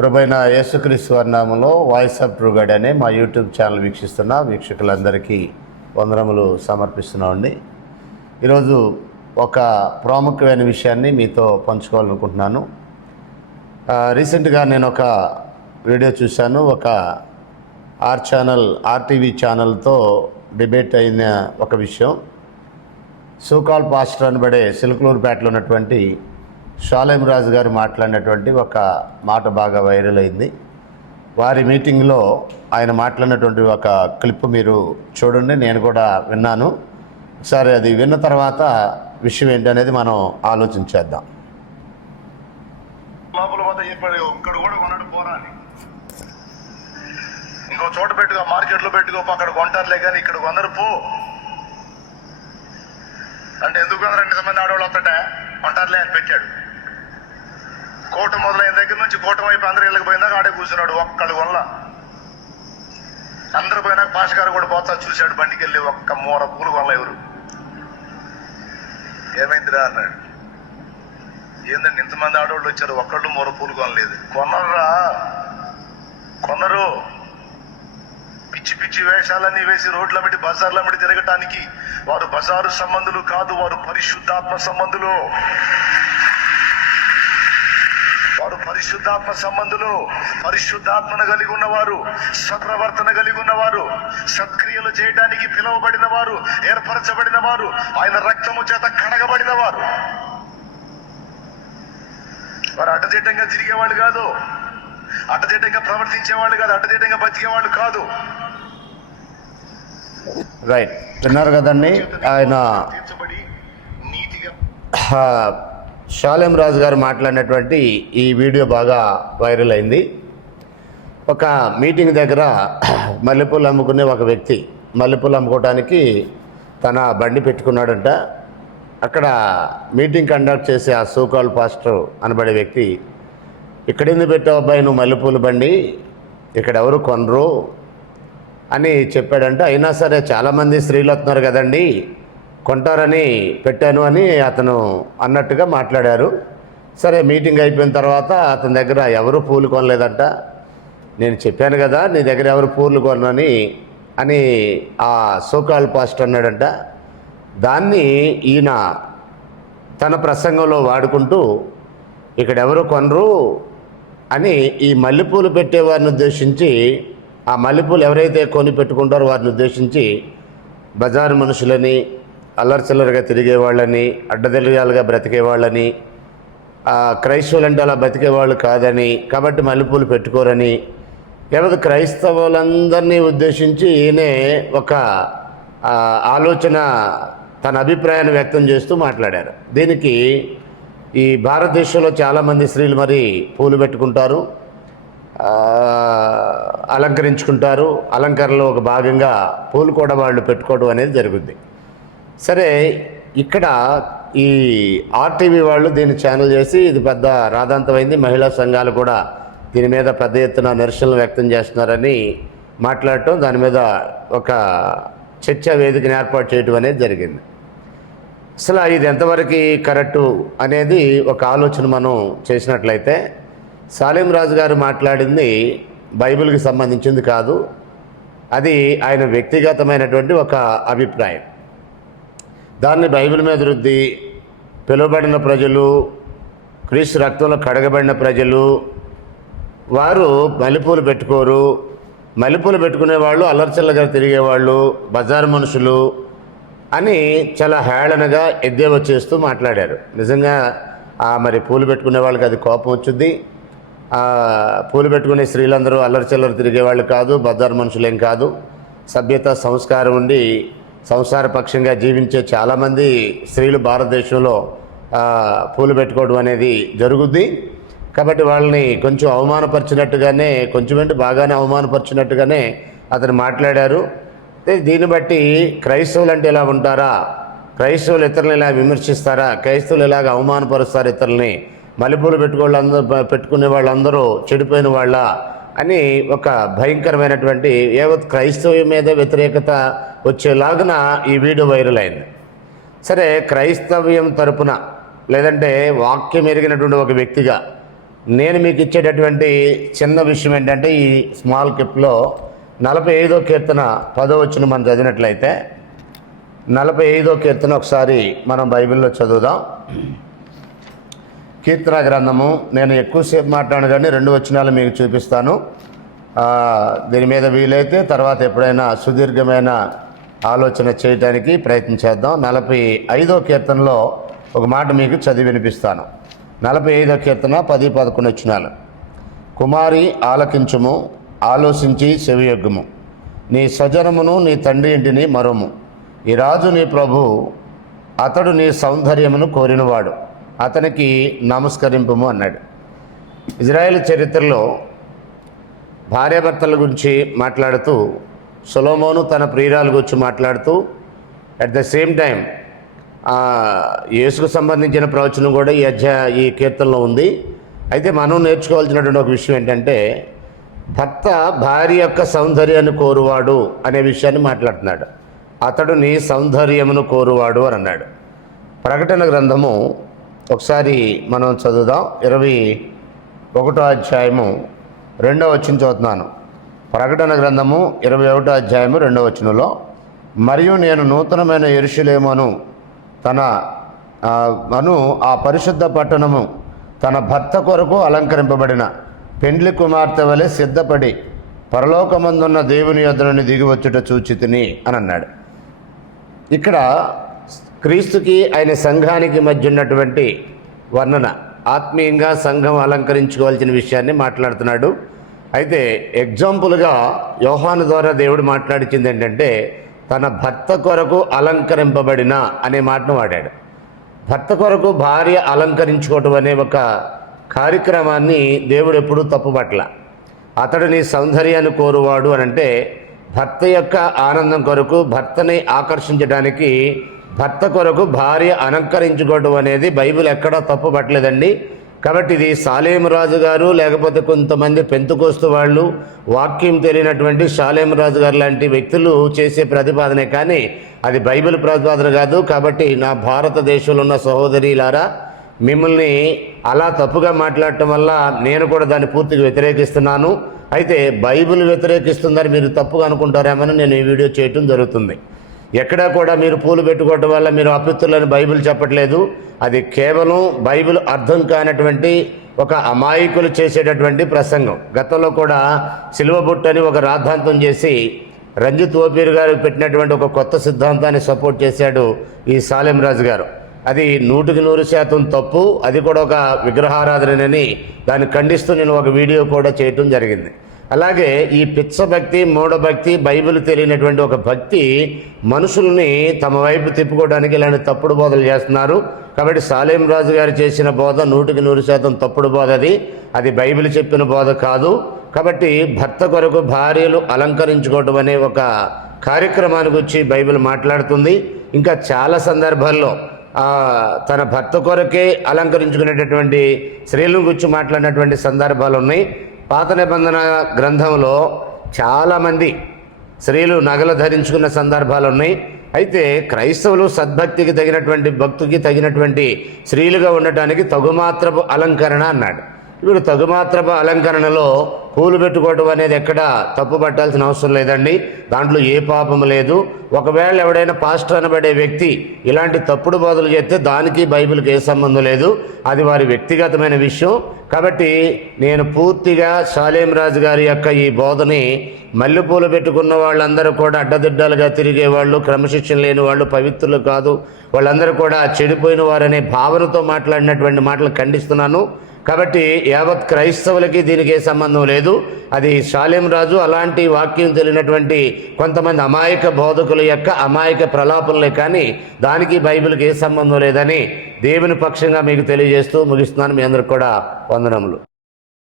ప్రభైన యేసుక్రీస్తు వర్ణాములో వాయిస్ ఆఫ్ ట్రూ గైడ్ అనే మా యూట్యూబ్ ఛానల్ వీక్షిస్తున్న వీక్షకులందరికీ వందనములు సమర్పిస్తున్నామండి. ఈరోజు ఒక ప్రాముఖ్యమైన విషయాన్ని మీతో పంచుకోవాలనుకుంటున్నాను. రీసెంట్గా నేను ఒక వీడియో చూశాను. ఒక ఆర్ ఛానల్ ఆర్టీవీ ఛానల్తో డిబేట్ అయిన ఒక విషయం. సూకాల్ పాస్టర్ అనబడే సిల్కులూరుపేటలో ఉన్నటువంటి షాలేం రాజు గారు మాట్లాడినటువంటి ఒక మాట బాగా వైరల్ అయింది. వారి మీటింగ్లో ఆయన మాట్లాడినటువంటి ఒక క్లిప్ మీరు చూడండి నేను కూడా విన్నాను. ఒకసారి అది విన్న తర్వాత విషయం ఏంటనేది మనం ఆలోచించేద్దాం లోపల వద్ద చెప్పాడు ఇక్కడ కూడా కొన్నాడు ఇంకో చోట పెట్టుకో మార్కెట్లో పెట్టుకో అక్కడ కొంటారులే కానీ ఇక్కడ కొందరు పో. అంటే ఎందుకు కొందరు? నిజమైన ఆడవాళ్ళు వస్తాట కొంటారులే అని పెట్టాడు. కోట మొదలైన దగ్గర నుంచి కోట వైపు అందరు ఇళ్ళకి పోయిందాక ఆడే కూర్చున్నాడు ఒక్కడి వల్ల. అందరు పోయినాక పాష గారు కూడా పోతా చూశాడు బండికి వెళ్ళి ఒక్క మూర పూలు వల్ల ఎవరు. ఏమైందిరా అన్నాడు. ఏందండి ఇంతమంది ఆడవాళ్ళు వచ్చారు ఒక్కళ్ళు మూర పూలు కొనలేదు. కొనరా కొనరు. పిచ్చి పిచ్చి వేషాలన్నీ వేసి రోడ్ల మీద బజార్ల బజార్లమిటి తిరగటానికి వారు బజారు సంబంధులు కాదు వారు పరిశుద్ధాత్మ సంబంధులు. వారు పరిశుద్ధాత్మ సంబంధులు పరిశుద్ధాత్మను కలిగి ఉన్నవారు సత్ప్రవర్తన కలిగి ఉన్నవారు సత్క్రియలు చేయడానికి పిలువబడిన వారు ఏర్పరచబడిన వారు ఆయన రక్తము చేత కడగబడిన వారు. వారు అడ్డదిడ్డంగా తిరిగేవాళ్ళు కాదు. అడ్డదిడ్డంగా ప్రవర్తించేవాళ్ళు కాదు. అడ్డదిడ్డంగా బతికేవాళ్ళు కాదు. రైట్ విన్నారు కదండి? ఆయన షాలెం రాజు గారు మాట్లాడినటువంటి ఈ వీడియో బాగా వైరల్ అయింది. ఒక మీటింగ్ దగ్గర మల్లెపూలు అమ్ముకునే ఒక వ్యక్తి మల్లెపూలు అమ్ముకోవడానికి తన బండి పెట్టుకున్నాడంట. అక్కడ మీటింగ్ కండక్ట్ చేసే ఆ సూకాల్ పాస్టర్ అనబడే వ్యక్తి ఇక్కడ పెట్టావు అబ్బాయి నువ్వు మల్లెపూల బండి? ఇక్కడ ఎవరు కొనరు? అని చెప్పాడంట. అయినా సరే చాలామంది స్త్రీలు వస్తున్నారు కదండి. కొంటారని పెట్టాను అని అతను అన్నట్టుగా మాట్లాడారు. సరే మీటింగ్ అయిపోయిన తర్వాత అతని దగ్గర ఎవరు పూలు కొనలేదంట. నేను చెప్పాను కదా నీ దగ్గర ఎవరు పూలు కొనని అని ఆ సోకాల్ పాస్ట్ అన్నాడంట. దాన్ని ఈయన తన ప్రసంగంలో వాడుకుంటూ ఇక్కడ ఎవరు కొనరు అని ఈ మల్లెపూలు పెట్టేవారిని ఉద్దేశించి ఆ మల్లెపూలు ఎవరైతే కొని పెట్టుకుంటారో వారిని ఉద్దేశించి బజారు మనుషులని అల్లరిచిల్లరగా తిరిగేవాళ్ళని అడ్డదెలియాలుగా బ్రతికేవాళ్ళని క్రైస్తవులు క్రైస్తవులంటే అలా బతికేవాళ్ళు కాదని కాబట్టి మల్లెపూలు పెట్టుకోరని లేకపోతే క్రైస్తవులందరినీ ఉద్దేశించి ఈయనే ఒక ఆలోచన తన అభిప్రాయాన్ని వ్యక్తం చేస్తూ మాట్లాడారు. దీనికి ఈ భారతదేశంలో చాలామంది స్త్రీలు మరి పూలు పెట్టుకుంటారు అలంకరించుకుంటారు అలంకరణలో ఒక భాగంగా పూలు కూడా వాళ్ళు పెట్టుకోవడం అనేది జరుగుద్ది. సరే ఇక్కడ ఈ ఆర్టీవీ వాళ్ళు దీన్ని ఛానల్ చేసి ఇది పెద్ద రాధాంతమైంది. మహిళా సంఘాలు కూడా దీని మీద పెద్ద ఎత్తున నిరసనలు వ్యక్తం చేస్తున్నారని మాట్లాడటం దాని మీద ఒక చర్చా వేదికను ఏర్పాటు చేయడం అనేది జరిగింది. అసలు ఇది ఎంతవరకు కరెక్టు అనేది ఒక ఆలోచన మనం చేసినట్లయితే సాలిం రాజు గారు మాట్లాడింది బైబిల్కి సంబంధించింది కాదు. అది ఆయన వ్యక్తిగతమైనటువంటి ఒక అభిప్రాయం. దాన్ని బైబిల్ మీద రుద్ది పిలువబడిన ప్రజలు క్రీస్తు రక్తంలో కడగబడిన ప్రజలు వారు మల్లెపూలు పెట్టుకోరు. మల్లెపూలు పెట్టుకునే వాళ్ళు అల్లర్చల్లగా తిరిగేవాళ్ళు బజారు మనుషులు అని చాలా హేళనగా ఎద్దేవ చేస్తూ మాట్లాడారు. నిజంగా ఆ మరి పూలు పెట్టుకునే వాళ్ళకి అది కోపం వచ్చింది పూలు పెట్టుకునే స్త్రీలందరూ అల్లరిచిల్లరు తిరిగే వాళ్ళు కాదు బజారు మనుషులేం కాదు. సభ్యత సంస్కారం ఉండి సంసారపక్షంగా జీవించే చాలామంది స్త్రీలు భారతదేశంలో పూలు పెట్టుకోవడం అనేది జరుగుద్ది. కాబట్టి వాళ్ళని కొంచెం అవమానపరిచినట్టుగానే కొంచెమంటే బాగానే అవమానపరిచినట్టుగానే అతను మాట్లాడారు. దీన్ని బట్టి క్రైస్తవులు అంటే ఇలా ఉంటారా? క్రైస్తవులు ఇతరులను ఇలా విమర్శిస్తారా? క్రైస్తవులు ఇలాగ అవమానపరుస్తారు ఇతరులని? మల్లెపూలు పెట్టుకోళ్ళందరూ పెట్టుకునే వాళ్ళందరూ చెడిపోయిన వాళ్ళ అని ఒక భయంకరమైనటువంటి ఏవో క్రైస్తవ్యం మీద వ్యతిరేకత వచ్చేలాగున ఈ వీడియో వైరల్ అయింది. సరే క్రైస్తవ్యం తరపున లేదంటే వాక్యం ఎరిగినటువంటి ఒక వ్యక్తిగా నేను మీకు ఇచ్చేటటువంటి చిన్న విషయం ఏంటంటే ఈ స్మాల్ క్లిప్లో నలభై ఐదో కీర్తన పదో వచ్చిన మనం చదివినట్లయితే నలభై ఐదో కీర్తన ఒకసారి మనం బైబిల్లో చదువుదాం. కీర్తన గ్రంథము. నేను ఎక్కువసేపు మాట్లాడను కానీ రెండు వచనాలు మీకు చూపిస్తాను. దీని మీద వీలైతే తర్వాత ఎప్పుడైనా సుదీర్ఘమైన ఆలోచన చేయడానికి ప్రయత్నం చేద్దాం. నలభై ఐదో కీర్తనలో ఒక మాట మీకు చదివి వినిపిస్తాను. నలభై ఐదో కీర్తన పది పదకొండు వచ్చినాలు కుమారి ఆలకించుము ఆలోచించి చెవియొగ్గుము. నీ స్వజనమును నీ తండ్రి ఇంటిని మరుము. ఈ రాజు నీ ప్రభు అతడు నీ సౌందర్యమును కోరినవాడు. అతనికి నమస్కరింపము అన్నాడు. ఇజ్రాయెల్ చరిత్రలో భార్యాభర్తల గురించి మాట్లాడుతూ సొలోమోను తన ప్రియురాల గురించి మాట్లాడుతూ అట్ ద సేమ్ టైం యేసుకు సంబంధించిన ప్రవచనం కూడా ఈ అధ్యాయ ఈ కీర్తనలో ఉంది. అయితే మనం నేర్చుకోవాల్సినటువంటి ఒక విషయం ఏంటంటే భర్త భార్య యొక్క సౌందర్యాన్ని కోరువాడు అనే విషయాన్ని మాట్లాడుతున్నాడు. అతడు నీ సౌందర్యమును కోరువాడు అని అన్నాడు. ప్రకటన గ్రంథము ఒకసారి మనం చదువుదాం. ఇరవై ఒకటో అధ్యాయము రెండో వచ్చిన చదువుతున్నాను. ప్రకటన గ్రంథము ఇరవై ఒకటో అధ్యాయము రెండో వచనంలో మరియు నేను నూతనమైన ఎరుషులేమను తన అను ఆ పరిశుద్ధ పట్టణము తన భర్త కొరకు అలంకరింపబడిన పెండ్లి కుమార్తె వలె సిద్ధపడి పరలోకమందున్న దేవుని యొద్ద దిగివచ్చుట చూచితిని అని అన్నాడు. ఇక్కడ క్రీస్తుకి ఆయన సంఘానికి మధ్య ఉన్నటువంటి వర్ణన ఆత్మీయంగా సంఘం అలంకరించుకోవాల్సిన విషయాన్ని మాట్లాడుతున్నాడు. అయితే ఎగ్జాంపుల్గా యోహాను ద్వారా దేవుడు మాట్లాడించింది ఏంటంటే తన భర్త కొరకు అలంకరింపబడిన అనే మాటను వాడాడు. భర్త కొరకు భార్య అలంకరించుకోవటం అనే ఒక కార్యక్రమాన్ని దేవుడు ఎప్పుడూ తప్పుపట్ల అతడిని సౌందర్యాన్ని కోరువాడు అని అంటే భర్త యొక్క ఆనందం కొరకు భర్తని ఆకర్షించడానికి భర్త కొరకు భార్య అలంకరించుకోవడం అనేది బైబిల్ ఎక్కడా తప్పుపట్టలేదండి కాబట్టి ఇది సాలేమరాజు గారు లేకపోతే కొంతమంది పెంతుకోస్తు వాళ్ళు వాక్యం తెలియనటువంటి సాలేమరాజు గారు లాంటి వ్యక్తులు చేసే ప్రతిపాదనే. కానీ అది బైబిల్ ప్రతిపాదన కాదు. కాబట్టి నా భారతదేశంలో ఉన్న సహోదరిలారా మిమ్మల్ని అలా తప్పుగా మాట్లాడటం వల్ల నేను కూడా దాన్ని పూర్తిగా వ్యతిరేకిస్తున్నాను. అయితే బైబిల్ వ్యతిరేకిస్తుందని మీరు తప్పుగా అనుకుంటారేమని నేను ఈ వీడియో చేయటం జరుగుతుంది. ఎక్కడా కూడా మీరు పూలు పెట్టుకోవటం వల్ల మీరు అపిత్తులని బైబిల్ చెప్పట్లేదు. అది కేవలం బైబిల్ అర్థం కానటువంటి ఒక అమాయకులు చేసేటటువంటి ప్రసంగం. గతంలో కూడా సిల్వ బుట్టని ఒక రాద్ధాంతం చేసి రంజిత్ ఓపీర్ గారు పెట్టినటువంటి ఒక కొత్త సిద్ధాంతాన్ని సపోర్ట్ చేశాడు ఈ సాలెం రాజు గారు. అది నూటికి నూరు శాతం తప్పు అది కూడా ఒక విగ్రహారాధనని దాన్ని ఖండిస్తూ నేను ఒక వీడియో కూడా చేయటం జరిగింది. అలాగే ఈ పిచ్చ భక్తి మూఢభక్తి బైబిల్ తెలియనటువంటి ఒక భక్తి మనుషుల్ని తమ వైపు తిప్పుకోవడానికి ఇలాంటి తప్పుడు బోధలు చేస్తున్నారు. కాబట్టి సాలేం రాజు గారు చేసిన బోధ నూటికి నూరు శాతం తప్పుడు బోధ అది. అది బైబిల్ చెప్పిన బోధ కాదు. కాబట్టి భర్త కొరకు భార్యలు అలంకరించుకోవటం అనే ఒక కార్యక్రమానికి వచ్చి బైబిల్ మాట్లాడుతుంది. ఇంకా చాలా సందర్భాల్లో తన భర్త కొరకే అలంకరించుకునేటటువంటి స్త్రీలను గురించి మాట్లాడినటువంటి సందర్భాలు ఉన్నాయి పాత నిబంధన గ్రంథంలో చాలామంది స్త్రీలు నగలు ధరించుకున్న సందర్భాలు ఉన్నాయి. అయితే క్రైస్తవులు సద్భక్తికి తగినటువంటి భక్తికి తగినటువంటి స్త్రీలుగా ఉండటానికి తగుమాత్రపు అలంకరణ అన్నాడు. ఇప్పుడు తగుమాత్రపు అలంకరణలో పూలు పెట్టుకోవటం అనేది ఎక్కడ తప్పు పట్టాల్సిన అవసరం లేదండి. దాంట్లో ఏ పాపం లేదు. ఒకవేళ ఎవడైనా పాస్టర్ అనబడే వ్యక్తి ఇలాంటి తప్పుడు బోధలు చేస్తే దానికి బైబిల్కి ఏ సంబంధం లేదు. అది వారి వ్యక్తిగతమైన విషయం. కాబట్టి నేను పూర్తిగా షాలేం రాజు గారి యొక్క ఈ బోధని మల్లెపూలు పెట్టుకున్న వాళ్ళందరూ కూడా అడ్డదిడ్డాలుగా తిరిగే వాళ్ళు క్రమశిక్షణ లేని వాళ్ళు పవిత్రులు కాదు. వాళ్ళందరూ కూడా చెడిపోయిన వారనే భావనతో మాట్లాడినటువంటి మాటలు ఖండిస్తున్నాను. కాబట్టి యావత్ క్రైస్తవులకి దీనికి ఏ సంబంధం లేదు. అది షాలేం రాజు అలాంటి వాక్యం తెలియనటువంటి కొంతమంది అమాయక బోధకుల యొక్క అమాయక ప్రలాపనలే కానీ దానికి బైబిల్కి ఏ సంబంధం లేదని దేవుని పక్షంగా మీకు తెలియజేస్తూ ముగిస్తున్నాను. మీ అందరికి కూడా వందనములు.